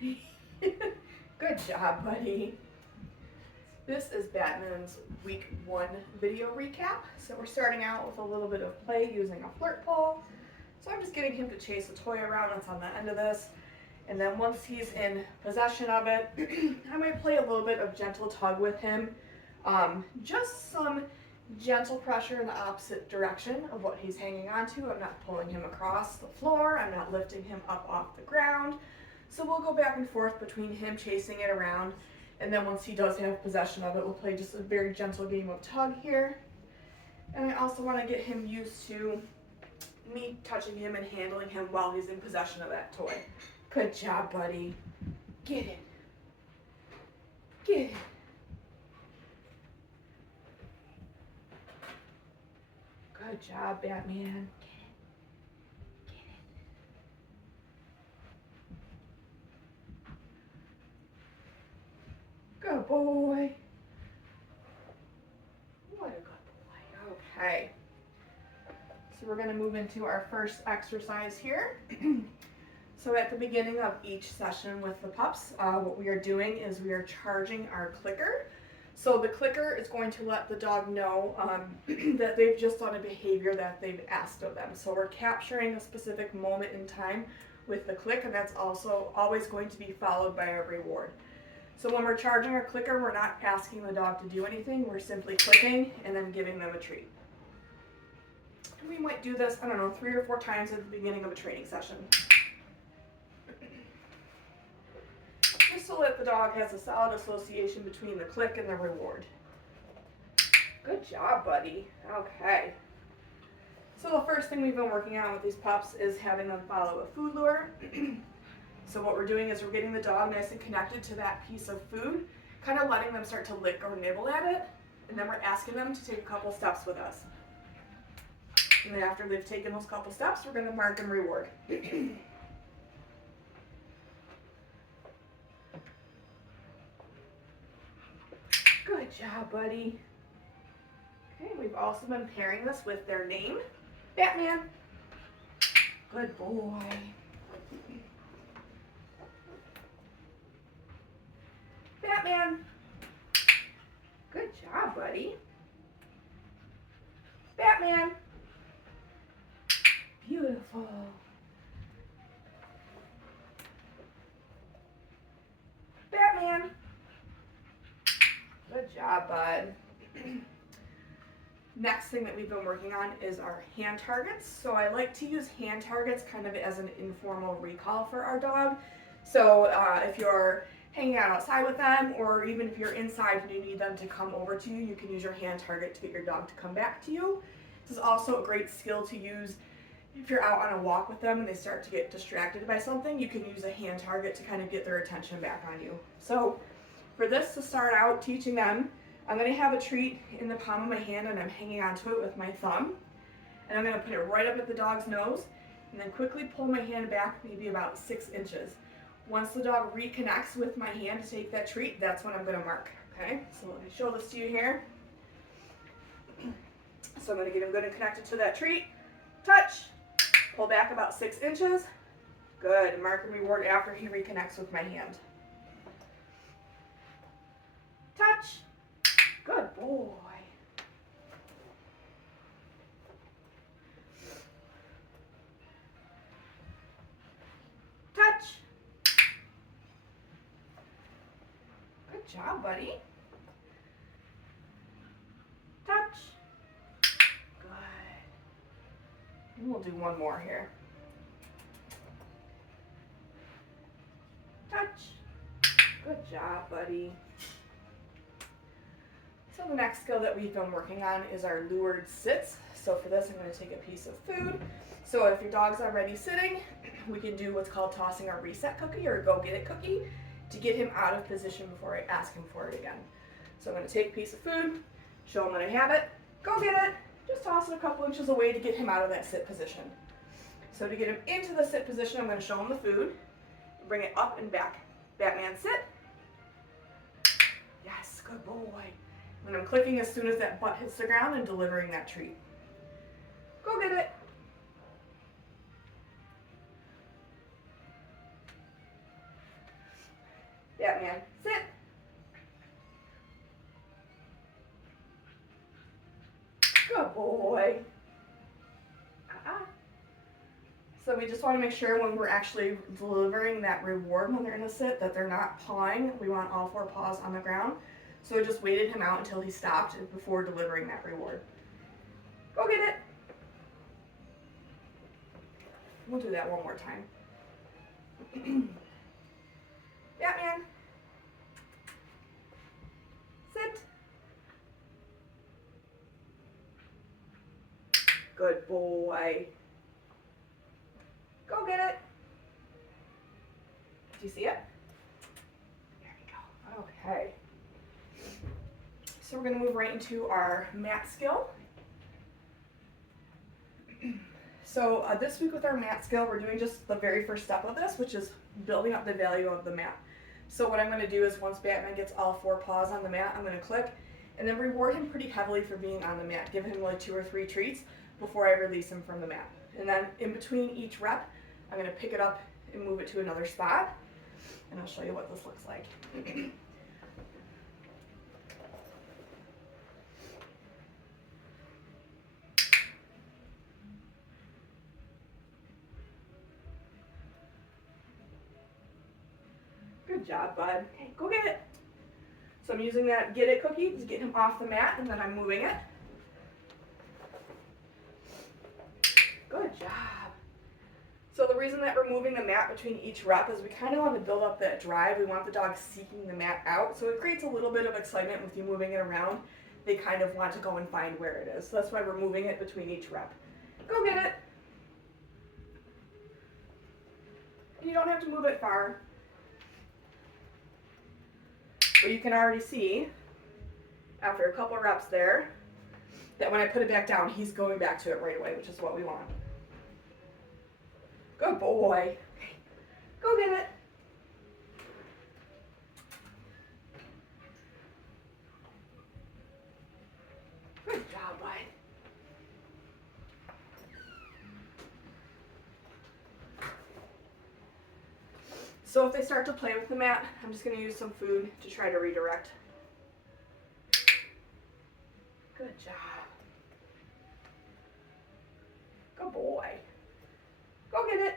Good job, buddy. This is Batman's week 1 video recap. So we're starting out with a little bit of play using a flirt pole. So I'm just getting him to chase a toy around that's on the end of this. And then once he's in possession of it, I might play a little bit of gentle tug with him. Just some gentle pressure in the opposite direction of what he's hanging onto. I'm not pulling him across the floor. I'm not lifting him up off the ground. So we'll go back and forth between him chasing it around, and then once he does have possession of it, we'll play just a very gentle game of tug here. And I also want to get him used to me touching him and handling him while he's in possession of that toy. Good job, buddy. Get it. Get it. Good job, Batman. Get it. Get it. Good boy. What a good boy. Okay. So we're going to move into our first exercise here. So at the beginning of each session with the pups, what we are doing is we are charging our clicker. So the clicker is going to let the dog know that they've just done a behavior that they've asked of them. So we're capturing a specific moment in time with the click, and that's also always going to be followed by a reward. So when we're charging our clicker, we're not asking the dog to do anything, we're simply clicking and then giving them a treat. We might do this, 3 or 4 times at the beginning of a training session. Just so that the dog has a solid association between the click and the reward. Good job, buddy. Okay. So the first thing we've been working on with these pups is having them follow a food lure. So what we're doing is we're getting the dog nice and connected to that piece of food, kind of letting them start to lick or nibble at it, and then we're asking them to take a couple steps with us. And then after they've taken those couple steps, we're going to mark and reward. Good job, buddy. Okay, we've also been pairing this with their name. Batman. Good boy. Batman. Good job, buddy. Batman. Beautiful. Batman. Good job, bud. Next thing that we've been working on is our hand targets. So I like to use hand targets kind of as an informal recall for our dog. So if you're hanging out outside with them, or even if you're inside and you need them to come over to you, you can use your hand target to get your dog to come back to you. This is also a great skill to use if you're out on a walk with them and they start to get distracted by something. You can use a hand target to kind of get their attention back on you. So for this to start out teaching them, I'm going to have a treat in the palm of my hand and I'm hanging onto it with my thumb. And I'm going to put it right up at the dog's nose and then quickly pull my hand back maybe about 6 inches. Once the dog reconnects with my hand to take that treat, that's when I'm going to mark. Okay, so let me show this to you here. So I'm going to get him good and connected to that treat. Touch. Pull back about 6 inches. Good. Mark and reward after he reconnects with my hand. Touch. Good boy. Touch. Good job, buddy. Touch. Good. And we'll do one more here. Touch. Good job, buddy. So the next skill that we've been working on is our lured sits. So for this, I'm going to take a piece of food. So if your dog's already sitting, we can do what's called tossing a reset cookie or a go get it cookie to get him out of position before I ask him for it again. So I'm going to take a piece of food, show him that I have it, go get it, just toss it a couple inches away to get him out of that sit position. So to get him into the sit position, I'm going to show him the food, bring it up and back. Batman, sit. Yes, good boy. And I'm clicking as soon as that butt hits the ground and delivering that treat. Go get it. Batman. Sit. Good boy. So we just want to make sure when we're actually delivering that reward when they're in the sit that they're not pawing. We want all 4 paws on the ground. So I just waited him out until he stopped before delivering that reward. Go get it. We'll do that one more time. Batman. Sit. Good boy. Go get it. Do you see it? There we go. Okay. So we're going to move right into our mat skill. So this week with our mat skill, we're doing just the very first step of this, which is building up the value of the mat. So what I'm going to do is once Batman gets all 4 paws on the mat, I'm going to click and then reward him pretty heavily for being on the mat. Give him like 2 or 3 treats before I release him from the mat. And then in between each rep, I'm going to pick it up and move it to another spot. And I'll show you what this looks like. Good job, bud. Okay, go get it. So I'm using that get it cookie to get him off the mat, and then I'm moving it. Good job. So the reason that we're moving the mat between each rep is we kind of want to build up that drive. We want the dog seeking the mat out. So it creates a little bit of excitement with you moving it around. They kind of want to go and find where it is. So that's why we're moving it between each rep. Go get it. You don't have to move it far. But you can already see, after a couple reps there, that when I put it back down, he's going back to it right away, which is what we want. Good boy. Go get it. Good job, bud. So if they start to play with the mat, I'm just going to use some food to try to redirect. Good job. Good boy. Go get it.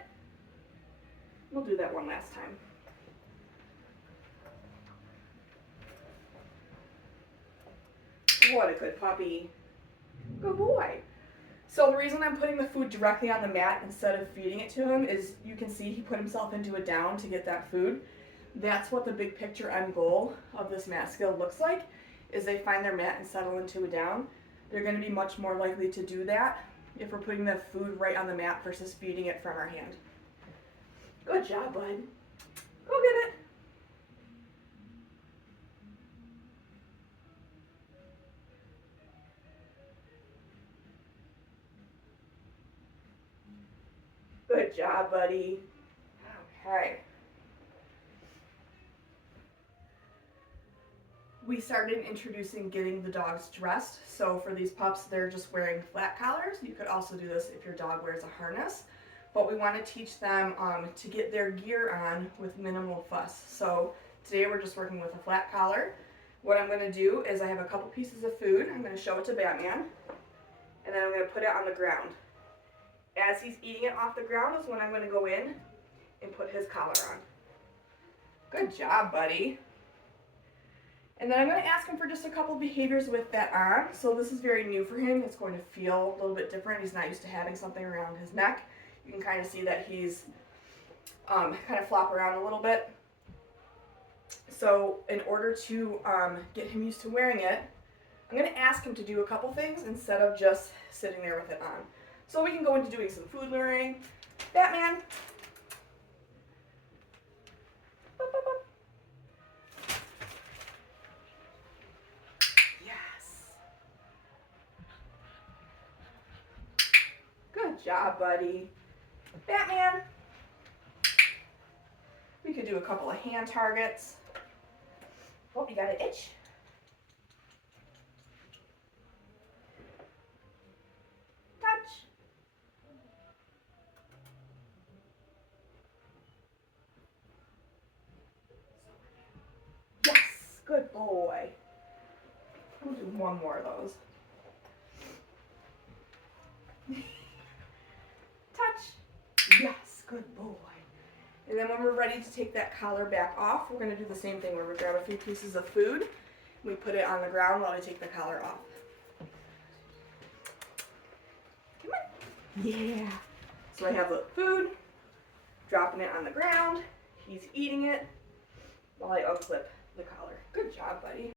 We'll do that one last time. What a good puppy. Good boy. So the reason I'm putting the food directly on the mat instead of feeding it to him is you can see he put himself into a down to get that food. That's what the big picture end goal of this mat skill looks like, is they find their mat and settle into a down. They're going to be much more likely to do that if we're putting the food right on the mat versus feeding it from our hand. Good job, bud. Go get it. Good job, buddy. Okay. We started introducing getting the dogs dressed. So for these pups, they're just wearing flat collars. You could also do this if your dog wears a harness. But we want to teach them to get their gear on with minimal fuss. So today we're just working with a flat collar. What I'm going to do is I have a couple pieces of food. I'm going to show it to Batman. And then I'm going to put it on the ground. As he's eating it off the ground is when I'm going to go in and put his collar on. Good job, buddy. And then I'm going to ask him for just a couple behaviors with that on. So this is very new for him. It's going to feel a little bit different. He's not used to having something around his neck. You can kind of see that he's kind of flop around a little bit. So in order to get him used to wearing it, I'm going to ask him to do a couple things instead of just sitting there with it on. So we can go into doing some food luring. Batman. Boop, boop, boop. Yes. Good job, buddy. Batman. We could do a couple of hand targets. Oh, you got an itch? Touch. boy. We'll do one more of those. Touch. Yes, good boy. And then when we're ready to take that collar back off, we're going to do the same thing where we grab a few pieces of food, and we put it on the ground while we take the collar off. Come on. Yeah. So I have the food, dropping it on the ground. He's eating it while I unclip the collar. Good job, buddy.